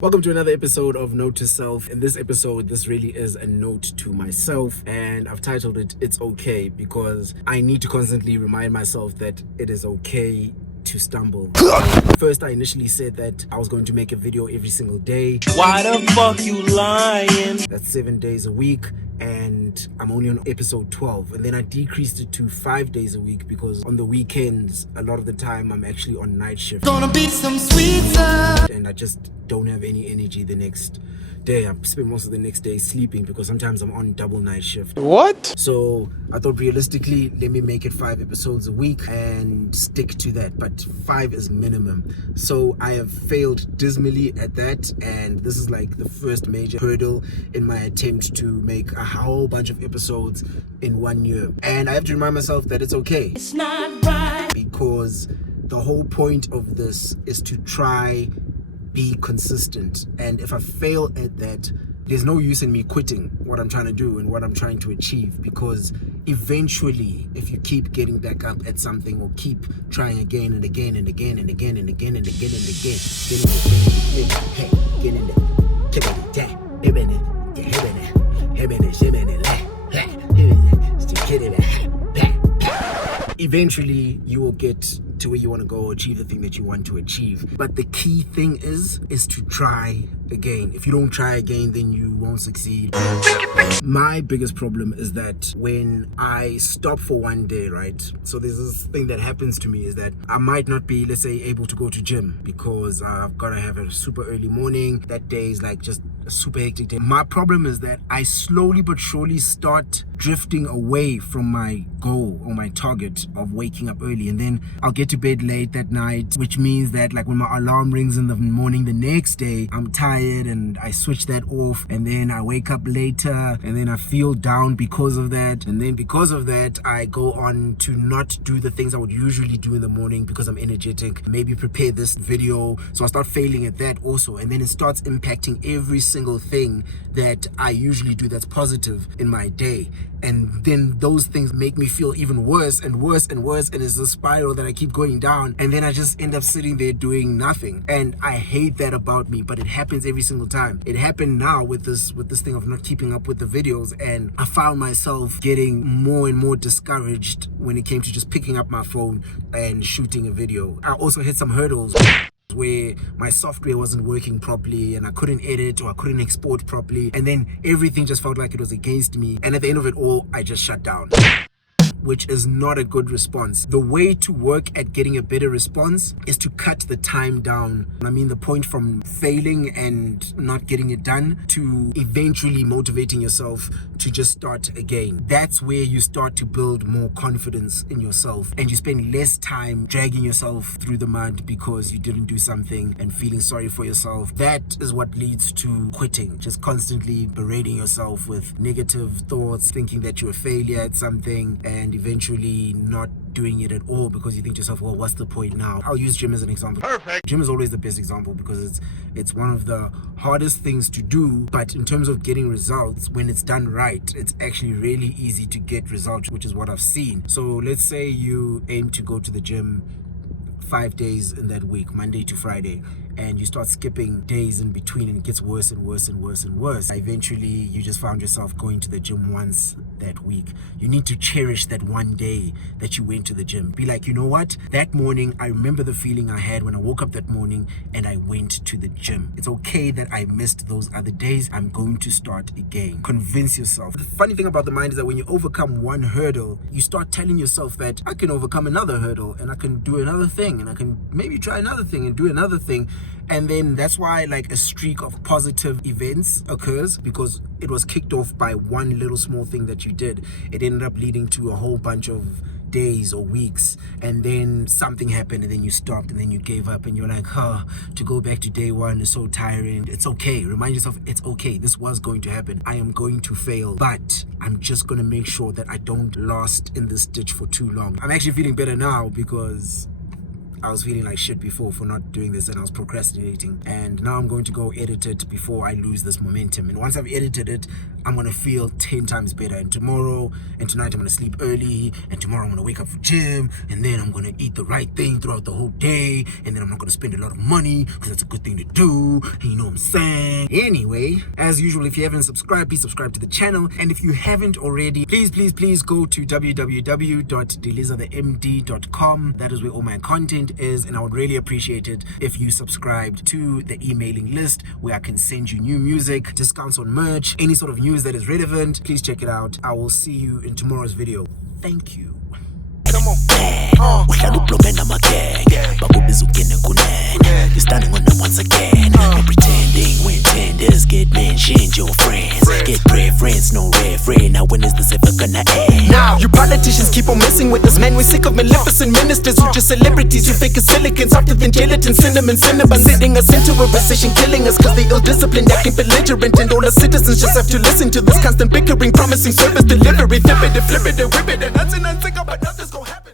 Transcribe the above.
Welcome to another episode of Note to Self. In this episode, this really is a note to myself, and I've titled it It's Okay, because I need to constantly remind myself that it is okay to stumble. First, I initially said that I was going to make a video every single day. Why the fuck you lying? That's 7 days a week, and I'm only on episode 12. And then I decreased it to 5 days a week because on the weekends, a lot of the time, I'm actually on night shift. Gonna be some sweet And I just don't have any energy the next day. I spend most of the next day sleeping because sometimes I'm on double night shift. What? So I thought realistically, let me make it 5 episodes a week and stick to that. But 5 is minimum. So I have failed dismally at that. And this is like the first major hurdle in my attempt to make a whole bunch of episodes in 1 year. And I have to remind myself that it's okay. It's not right. Because the whole point of this is to try be consistent, and if I fail at that, there's no use in me quitting what I'm trying to do and what I'm trying to achieve, because eventually, if you keep getting back up at something or keep trying again and again and again and again and again and again and again, eventually you will get to where you want to go, achieve the thing that you want to achieve. But the key thing is to try again. If you don't try again, then you won't succeed. My biggest problem is that when I stop for 1 day, right? So there's this thing that happens to me is that I might not be, let's say, able to go to gym because I've got to have a super early morning. That day is like just a super hectic day. My problem is that I slowly but surely start drifting away from my goal or my target of waking up early, and then I'll get to bed late that night, which means that like when my alarm rings in the morning the next day, I'm tired and I switch that off, and then I wake up later and then I feel down because of that, and then because of that I go on to not do the things I would usually do in the morning because I'm energetic, maybe prepare this video, so I start failing at that also, and then it starts impacting every single thing that I usually do that's positive in my day. And then those things make me feel even worse and worse and worse, and it's a spiral that I keep going down, and then I just end up sitting there doing nothing. And I hate that about me, but it happens every single time. It happened now with this thing of not keeping up with the videos, and I found myself getting more and more discouraged when it came to just picking up my phone and shooting a video. I also hit some hurdles where my software wasn't working properly and I couldn't edit or I couldn't export properly, and then everything just felt like it was against me, and at the end of it all I just shut down, which is not a good response. The way to work at getting a better response is to cut the time down. I mean, the point from failing and not getting it done to eventually motivating yourself to just start again. That's where you start to build more confidence in yourself, and you spend less time dragging yourself through the mud because you didn't do something and feeling sorry for yourself. That is what leads to quitting, just constantly berating yourself with negative thoughts, thinking that you're a failure at something, and eventually not doing it at all because you think to yourself, well, what's the point now? I'll use gym as an example. Perfect. Gym is always the best example because it's one of the hardest things to do, but in terms of getting results, when it's done right, it's actually really easy to get results, which is what I've seen. So let's say you aim to go to the gym 5 days in that week, Monday to Friday, and you start skipping days in between, and it gets worse and worse and worse and worse. Eventually you just found yourself going to the gym once that week. You need to cherish that 1 day that you went to the gym. Be like, you know what, that morning I remember the feeling I had when I woke up that morning and I went to the gym. It's okay that I missed those other days. I'm going to start again. Convince yourself. The funny thing about the mind is that when you overcome one hurdle, you start telling yourself that I can overcome another hurdle, and I can do another thing, and I can maybe try another thing and do another thing. And then that's why like a streak of positive events occurs, because it was kicked off by one little small thing that you did. It ended up leading to a whole bunch of days or weeks, and then something happened, and then you stopped, and then you gave up, and you're like, to go back to day one is so tiring. It's okay. Remind yourself, it's okay. This was going to happen. I am going to fail, but I'm just going to make sure that I don't last in this ditch for too long. I'm actually feeling better now because I was feeling like shit before for not doing this, and I was procrastinating. And now I'm going to go edit it before I lose this momentum. And once I've edited it, I'm gonna feel 10 times better. And tomorrow and tonight I'm gonna sleep early, and tomorrow I'm gonna wake up for gym, and then I'm gonna eat the right thing throughout the whole day, and then I'm not gonna spend a lot of money because that's a good thing to do. You know what I'm saying? Anyway, as usual, if you haven't subscribed, please subscribe to the channel. And if you haven't already, please go to www.delizerthemd.com. That is where all my content is, and I would really appreciate it if you subscribed to the emailing list where I can send you new music, discounts on merch, any sort of news that is relevant. Please check it out. I will see you in tomorrow's video. Thank you. Come on. You're standing on them once again. No pretending when tenders get mentioned, your friends get preference, no reference. Now when is this ever gonna end? Now you politicians keep on messing with us, man. We're sick of maleficent ministers who just celebrities. You fake as silicon, softer than gelatin, cinnamon, sending us into a recession, killing us cause they ill-disciplined, acting belligerent, and all our citizens just have to listen to this constant bickering, promising service delivery. Flip it, whip it, and nothing unsick, but nothing's gonna happen.